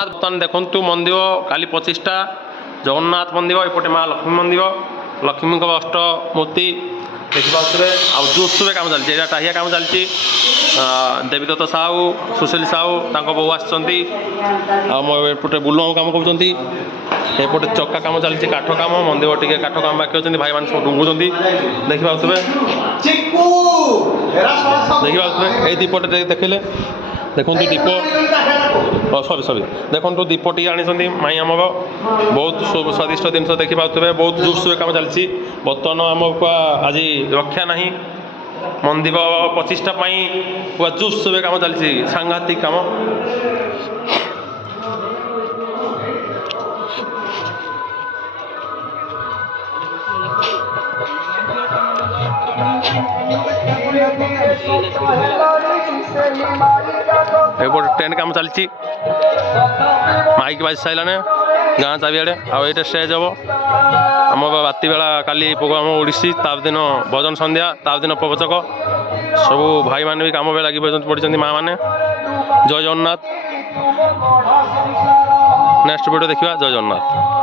बर्तमान देखु मंदिर काली 25टा जगन्नाथ मंदिर एपटे माँ लक्ष्मी मंदिर लक्ष्मी अष्ट मूर्ति देखिए आउसुबे कम चलती टाहिया कम चलती देवीदत्त साहू सुशील साहू बो आसपटे बुलम कम करपटे चक्का कम चलती काठ कम मंदिर टे काठ कम बाकी अच्छे भाई मैंने सब डुंगुं देखिए देखिए दीपटे देखिले देखु दीप सॉरी देखु दीपटी आनी माई आम बहुत स्वादिष्ट जिनस देखिए बहुत जोरसोर कम चलती बर्तमान आम आज रक्षा ना मंदिर 25टा पूरा जोरसोर कम चलती सांघातिक कम एपटे ट्रेन काम चलती माइक बाजी सारे गाँ चारिड़े आईटा स्टेज हम आम राति बेला काली प्रोग्राम ओडिशी ता दिन भजन संध्या ता दिन प्रवचक सब भाई मैंने भी कम लगी पड़ी माँ मैंने जय जगन्नाथ नेक्स्ट वीडियो देखा जय जगन्नाथ।